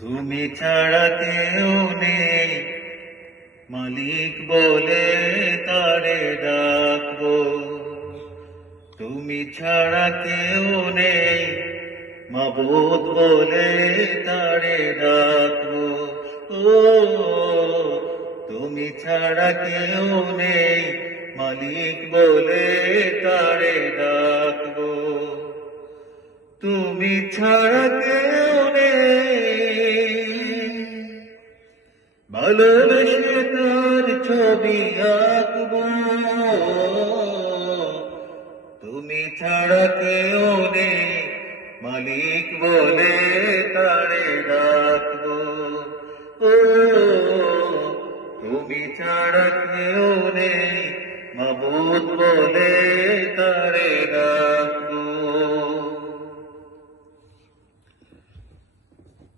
তুমি ছাড়া কেউ নেই, মালিক বলে তারে ডাকবো। তুমি ছাড়া কেউ নেই, মাবুদ বলে তারে ডাকবো। ও তুমি ছাড়া কেউ নেই, মালিক বলে তারে ডাকবো। তুমি ছাড়া কেউ নেই, ভালোবেসে তার ছবি আঁকবো। তুমি ছাড়া কেউ নেই, মালিক বলে তারে ডাকবো। ও তুমি ছাড়া কেউ নেই, মাবুদ বলে তারে ডাকবো।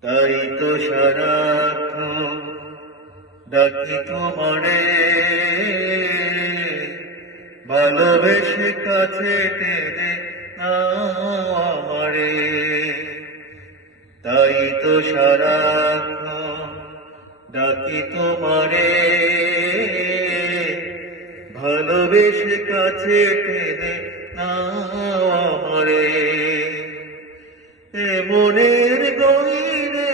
তাই তো সারাক্ষণ ডাকি তোমারে, ভালোবেসে কাছে টেনে নাও আমারে। তাই তো সারাক্ষণ ডাকি তোমারে, ভালোবেসে কাছে টেনে নাও আমারে। এ মনের গহীনে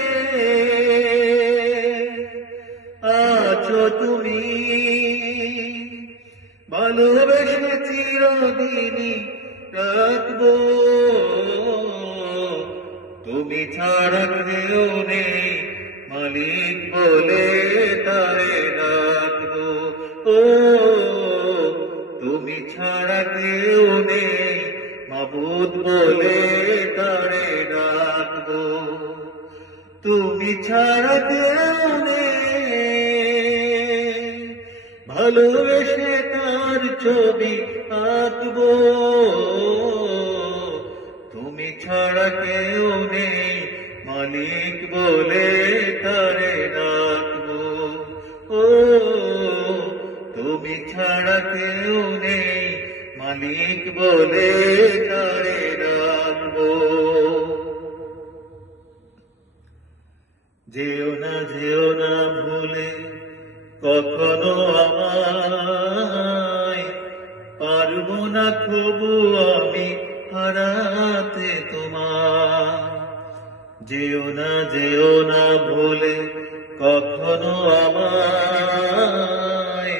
আছো তুমি, ভালোবেসে চিরদিনই রাখবো। তুমি ছাড়া কেউ নেই, মালিক বলে তারে ডাকবো। ও তুমি ছাড়া কেউ নেই, মাবুদ বলে তারে ডাকবো। তুমি ছাড়া কেউ নেই, ভালোবেসে তার ছবি আঁকবো। তুমি ছাড়া কেউ নেই, মালিক বলে তারে ডাকবো। ও তুমি ছাড়া কেউ নেই, মালিক বলে তারে ডাকবো। যেও না ভুলে কখনো আমায়, পারবো না কবু আমি হারাতে তোমায়। যেও না ভুলে কখনো আমায়,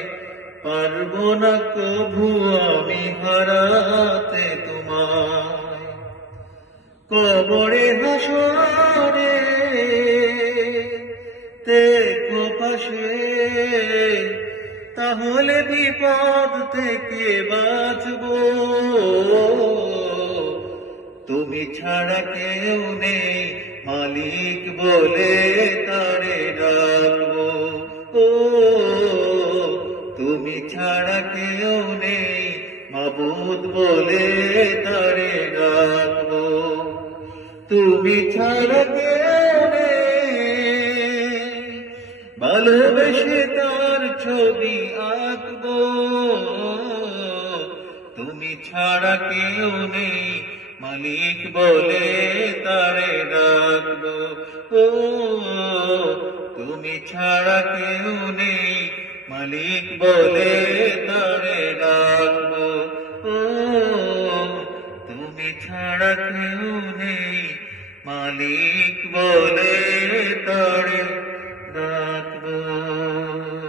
পারবো না কবু আমি হারাতে তোমায়। কবরে হাসরে দেখো পাশে, তাহলে বিপদ থেকে বাঁচবো। তুমি ছাড়া কেউ নেই, মালিক বলে তারে ডাকবো। ও তুমি ছাড়া কেউ নেই, মাবুদ বলে তারে ডাকবো। তুমি ছাড়া কেউ নেই, ভালোবেসে তার ছবি আঁকবো। তুমি ছাড়া কেউ নেই, মালিক বলে তারে ডাকবো। ও তুমি ছাড়া কেউ নেই, মালিক বলে তারে ডাকবো। ও তুমি ছাড়া কেউ নেই, মালিক বলে তারে ডাকবো।